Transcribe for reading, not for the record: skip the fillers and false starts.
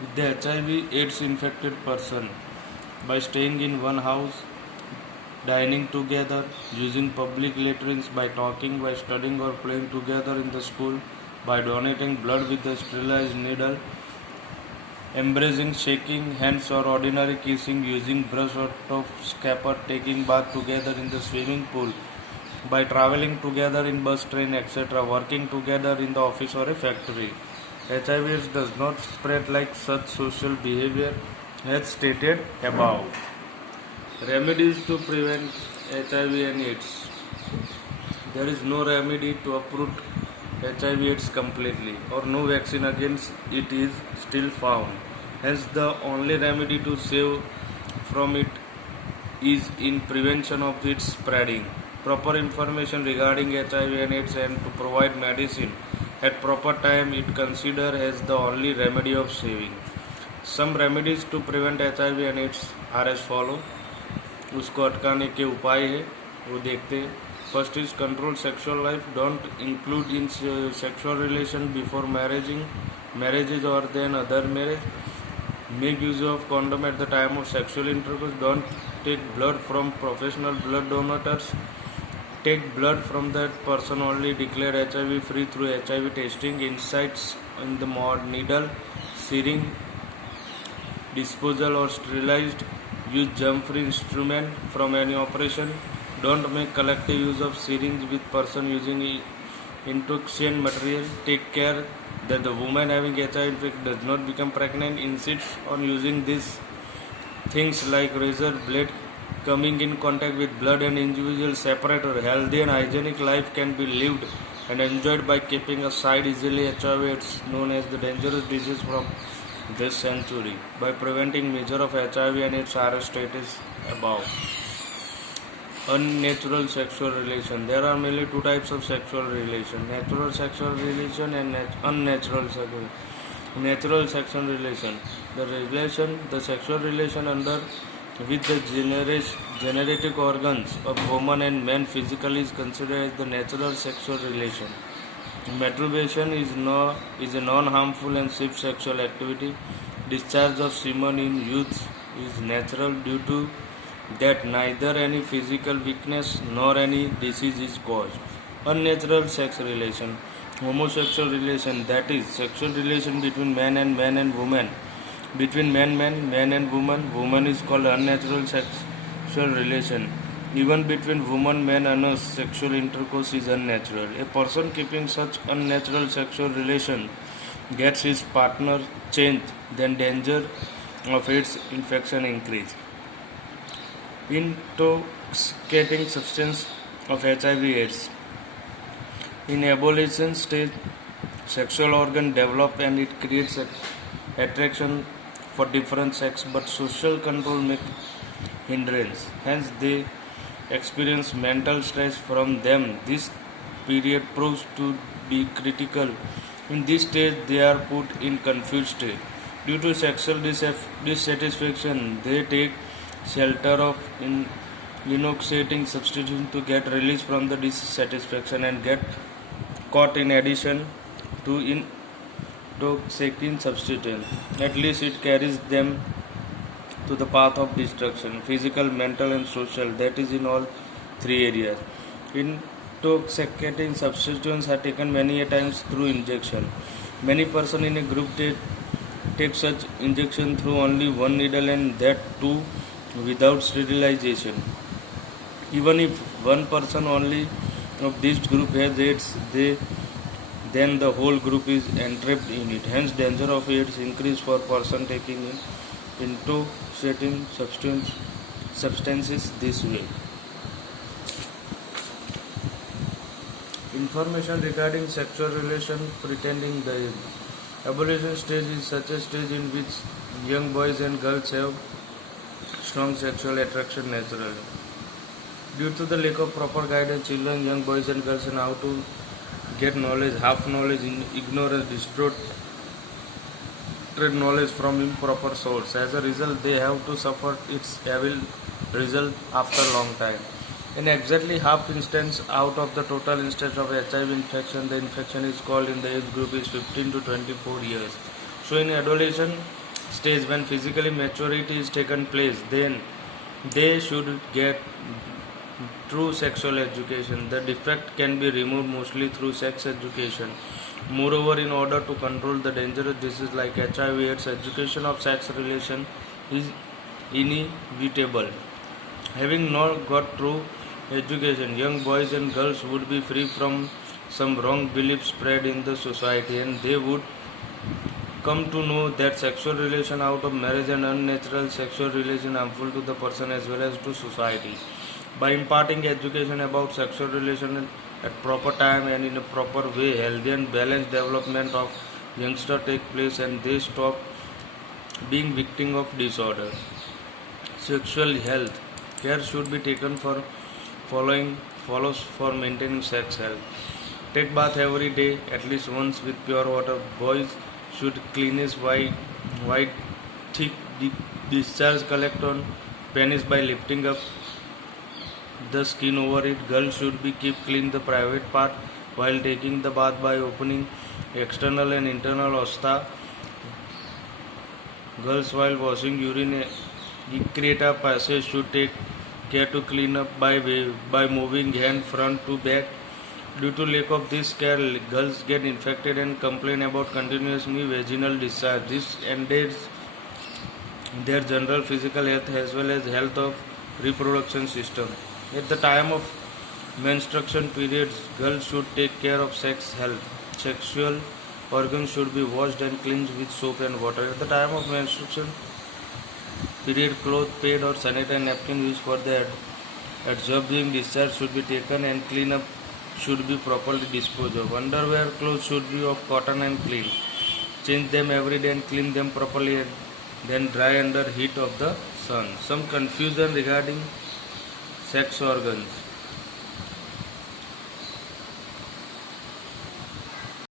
with the HIV/AIDS infected person by staying in one house, dining together, using public latrines, by talking, by studying or playing together in the school, by donating blood with a sterilized needle, embracing, shaking hands or ordinary kissing, using brush or top scraper, taking bath together in the swimming pool, by traveling together in bus, train, etc., working together in the office or a factory. HIV does not spread like such social behavior as stated above. Remedies to prevent HIV and AIDS. There is no remedy to uproot HIV/AIDS completely, or no vaccine against it is still found. Hence, the only remedy to save from it is in prevention of its spreading. Proper information regarding HIV and AIDS and to provide medicine at proper time it considered as the only remedy of saving. Some remedies to prevent HIV and AIDS are as follow. उसको अटकाने के उपाय है वो देखते हैं. First is control sexual life. Don't include in sexual relation before marriages or then other marriage. Make use of condom at the time of sexual intercourse. Don't take blood from professional blood donors. Take blood from that person only declared HIV free through HIV testing. Insights in the needle, syringe, disposal or sterilized. Use germ-free instrument from any operation. Don't make collective use of syringe with person using intoxicant material. Take care that the woman having HIV infection does not become pregnant. Insists on using these things like razor blade coming in contact with blood and individual separator. Healthy and hygienic life can be lived and enjoyed by keeping aside easily HIV. It's known as the dangerous disease from this century. By preventing measure of HIV and its are status above. Unnatural sexual relation. There are mainly two types of sexual relation: natural sexual relation and unnatural sexual. Natural sexual relation. The sexual relation under which the generative organs of woman and man physically is considered as the natural sexual relation. Masturbation is a non-harmful and safe sexual activity. Discharge of semen in youth is natural due to that neither any physical weakness nor any disease is caused. Unnatural sex relation. Homosexual relation, that is sexual relation between man and woman. Between man and woman is called unnatural sexual relation. Even between woman, man and us, sexual intercourse is unnatural. A person keeping such unnatural sexual relation gets his partner changed, then danger of AIDS infection increase. Intoxicating substance of HIV/AIDS. In evolution stage, sexual organ develop and it creates attraction for different sex, but social control make hindrance. Hence, they experience mental stress from them. This period proves to be critical. In this stage, they are put in confused state. Due to sexual dissatisfaction, they take shelter of intoxicating substitution to get release from the dissatisfaction and get caught in addition to intoxicating substance. At least it carries them to the path of destruction, physical, mental and social, that is in all three areas. Intoxicating substances are taken many a times through injection. Many persons in a group take such injection through only one needle and that too without sterilization. Even if one person only of this group has AIDS, then the whole group is entrapped in it. Hence, danger of AIDS increase for person taking intoxicating substances this way. Information regarding sexual relation pretending the age. Evolution stage is such a stage in which young boys and girls have strong sexual attraction naturally. Due to the lack of proper guidance, children, young boys and girls know how to get knowledge, half knowledge, ignorance, distorted knowledge from improper source. As a result, they have to suffer its evil result after a long time. In exactly half instance out of the total instance of HIV infection, the infection is called in the age group is 15 to 24 years. So in adolescence, stage when physically maturity is taken place, then they should get true sexual education. The defect can be removed mostly through sex education. Moreover, in order to control the dangerous diseases like HIV/AIDS, education of sex relation is inevitable. Having not got true education, young boys and girls would be free from some wrong beliefs spread in the society, and they would come to know that sexual relation out of marriage and unnatural sexual relation harmful to the person as well as to society. By imparting education about sexual relation at proper time and in a proper way, healthy and balanced development of youngsters take place and they stop being victim of disorder. Sexual health care should be taken for follows for maintaining sex health. Take bath every day, at least once with pure water. Boys should clean his white thick discharge collect on penis by lifting up the skin over it. Girls should be keep clean the private part while taking the bath by opening external and internal osta. Girls while washing urine excreta passage should take care to clean up by moving hand front to back. Due to lack of this care, girls get infected and complain about continuously vaginal discharge. This endangers their general physical health as well as health of reproduction system. At the time of menstruation periods, girls should take care of sex health. Sexual organs should be washed and cleansed with soap and water. At the time of menstruation period, cloth, pad or sanitary napkin used for the absorbing discharge should be taken and clean up should be properly disposed of. Underwear clothes should be of cotton and clean. Change them every day and clean them properly and then dry under heat of the sun. Some confusion regarding sex organs.